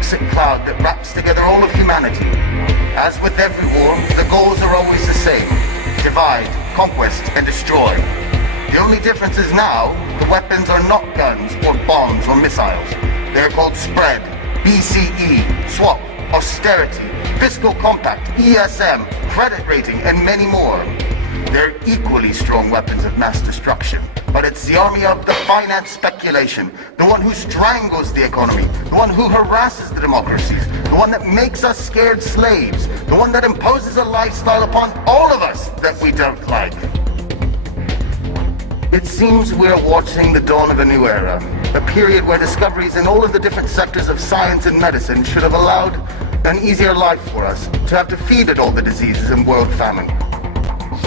toxic cloud that wraps together all of humanity. As with every war, the goals are always the same: divide, conquest, and destroy. The only difference is now, the weapons are not guns or bombs or missiles. They are called spread, BCE, swap, austerity, fiscal compact, ESM, credit rating, and many more. They're equally strong weapons of mass destruction. But it's the army of the finance speculation, the one who strangles the economy, the one who harasses the democracies, the one that makes us scared slaves, the one that imposes a lifestyle upon all of us that we don't like. It seems we're watching the dawn of a new era, a period where discoveries in all of the different sectors of science and medicine should have allowed an easier life for us, to have defeated all the diseases and world famine.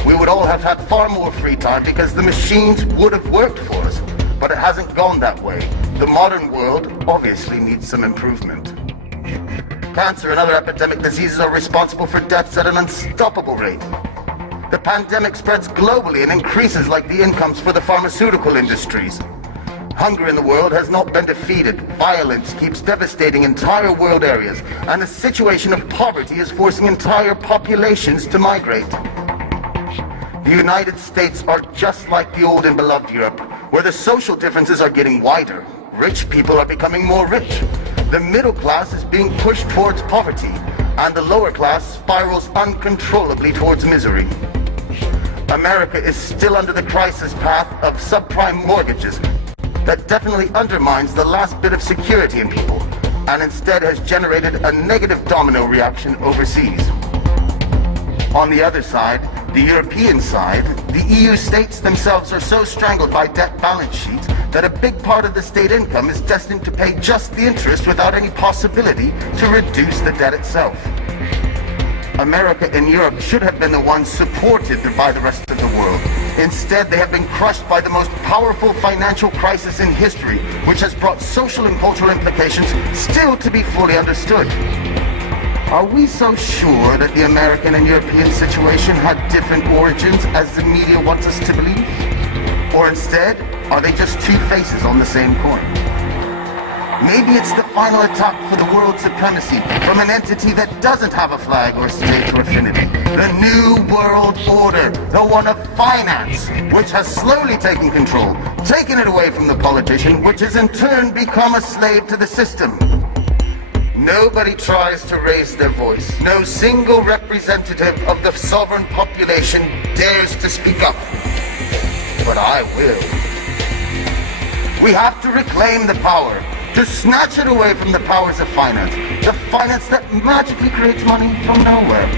We would all have had far more free time because the machines would have worked for us, but it hasn't gone that way. The modern world obviously needs some improvement. Cancer and other epidemic diseases are responsible for deaths at an unstoppable rate. The pandemic spreads globally and increases like the incomes for the pharmaceutical industries. Hunger in the world has not been defeated. Violence keeps devastating entire world areas, and the situation of poverty is forcing entire populations to migrate. The United States are just like the old and beloved Europe, where the social differences are getting wider. Rich people are becoming more rich. The middle class is being pushed towards poverty, and the lower class spirals uncontrollably towards misery. America is still under the crisis path of subprime mortgages that definitely undermines the last bit of security in people, and instead has generated a negative domino reaction overseas. On the other side, the European side, the EU states themselves are so strangled by debt balance sheets that a big part of the state income is destined to pay just the interest without any possibility to reduce the debt itself. America and Europe should have been the ones supported by the rest of the world. Instead, they have been crushed by the most powerful financial crisis in history, which has brought social and cultural implications still to be fully understood. Are we so sure that the American and European situation had different origins as the media wants us to believe? Or instead, are they just two faces on the same coin? Maybe it's the final attack for the world supremacy from an entity that doesn't have a flag or state or affinity. The New World Order, the one of finance, which has slowly taken control, taken it away from the politician, which has in turn become a slave to the system. Nobody tries to raise their voice. No single representative of the sovereign population dares to speak up. But I will. We have to reclaim the power, to snatch it away from the powers of finance, the finance that magically creates money from nowhere.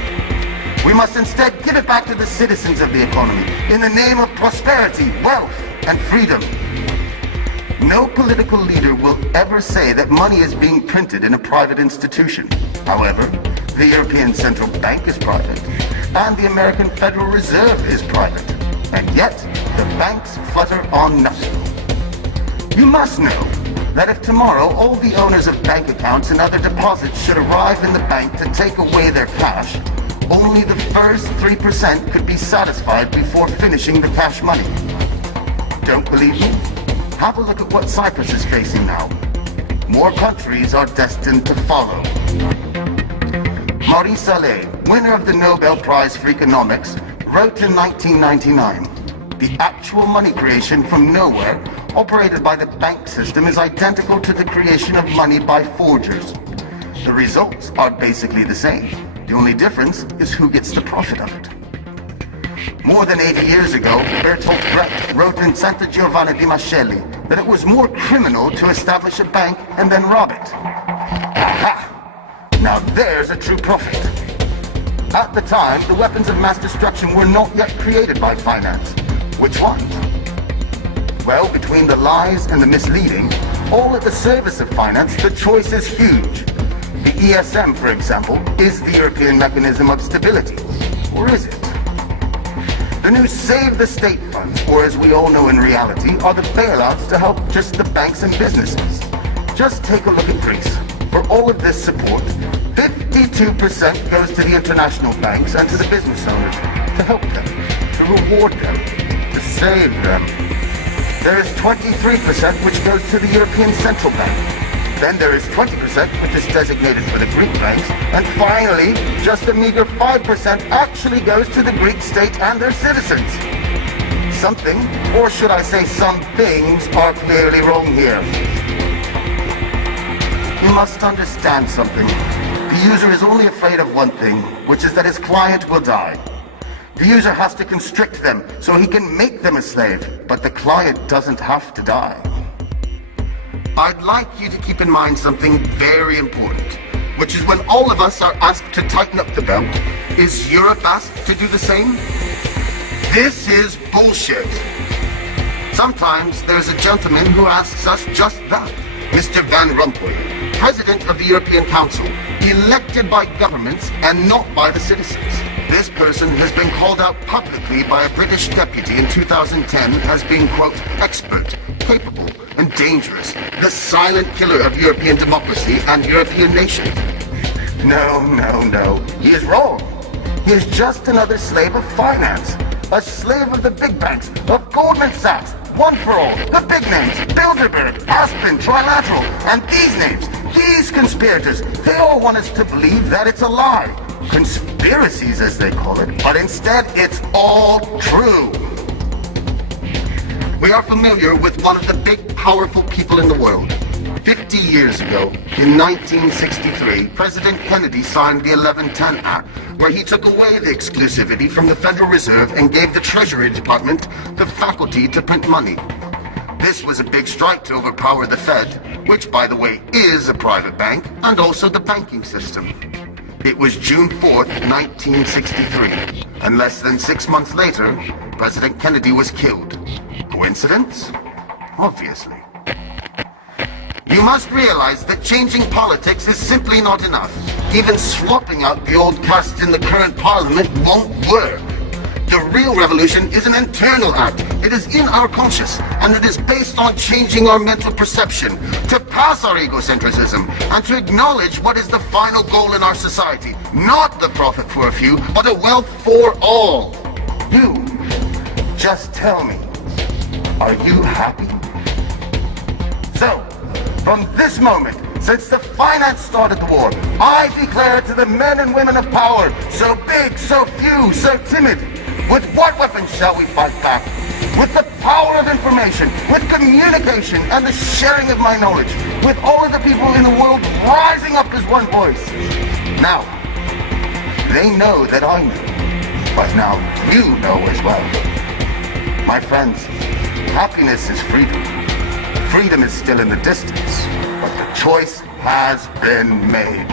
We must instead give it back to the citizens of the economy in the name of prosperity, wealth, and freedom. No political leader will ever say that money is being printed in a private institution. However, the European Central Bank is private, and the American Federal Reserve is private, and yet the banks flutter on nothing. You must know that if tomorrow all the owners of bank accounts and other deposits should arrive in the bank to take away their cash, only the first 3% could be satisfied before finishing the cash money. Don't believe me? Have a look at what Cyprus is facing now. More countries are destined to follow. Maurice Allais, winner of the Nobel Prize for Economics, wrote in 1999, "The actual money creation from nowhere, operated by the bank system, is identical to the creation of money by forgers. The results are basically the same. The only difference is who gets the profit of it." More than 80 years ago, Bertolt Brecht wrote in Santa Giovanna di Mascelli that it was more criminal to establish a bank and then rob it. Aha! Now there's a true prophet. At the time, the weapons of mass destruction were not yet created by finance. Which ones? Well, between the lies and the misleading, all at the service of finance, the choice is huge. The ESM, for example, is the European mechanism of stability. Or is it? The new Save the State funds, or as we all know in reality, are the bailouts to help just the banks and businesses. Just take a look at Greece. For all of this support, 52% goes to the international banks and to the business owners to help them, to reward them, to save them. There is 23% which goes to the European Central Bank. Then there is 20%, which is designated for the Greek ranks. And finally, just a meager 5% actually goes to the Greek state and their citizens. Something, or should I say some things, are clearly wrong here. You must understand something. The user is only afraid of one thing, which is that his client will die. The user has to constrict them so he can make them a slave, but the client doesn't have to die. I'd like you to keep in mind something very important, which is when all of us are asked to tighten up the belt, is Europe asked to do the same? This is bullshit. Sometimes there's a gentleman who asks us just that. Mr. Van Rompuy, President of the European Council, elected by governments and not by the citizens. This person has been called out publicly by a British deputy in 2010 as being, quote, expert, capable, and dangerous, the silent killer of European democracy and European nations. No. He is wrong. He is just another slave of finance. A slave of the big banks, of Goldman Sachs, One for All, the big names, Bilderberg, Aspen, Trilateral, and these names, these conspirators, they all want us to believe that it's a lie. Conspiracies, as they call it, but instead it's all true. We are familiar with one of the big, powerful people in the world. 50 years ago, in 1963, President Kennedy signed the 1110 Act, where he took away the exclusivity from the Federal Reserve and gave the Treasury Department the faculty to print money. This was a big strike to overpower the Fed, which, by the way, is a private bank, and also the banking system. It was June 4th, 1963, and less than 6 months later, President Kennedy was killed. Coincidence? Obviously. You must realize that changing politics is simply not enough. Even swapping out the old caste in the current parliament won't work. The real revolution is an internal act. It is in our conscious, and it is based on changing our mental perception, to pass our egocentrism, and to acknowledge what is the final goal in our society. Not the profit for a few, but a wealth for all. You, just tell me, are you happy? So, from this moment, since the finance started the war, I declare to the men and women of power, so big, so few, so timid, with what weapons shall we fight back? With the power of information, with communication, and the sharing of my knowledge, with all of the people in the world rising up as one voice. Now, they know that I know, but now you know as well. My friends, happiness is freedom. Freedom is still in the distance, but the choice has been made.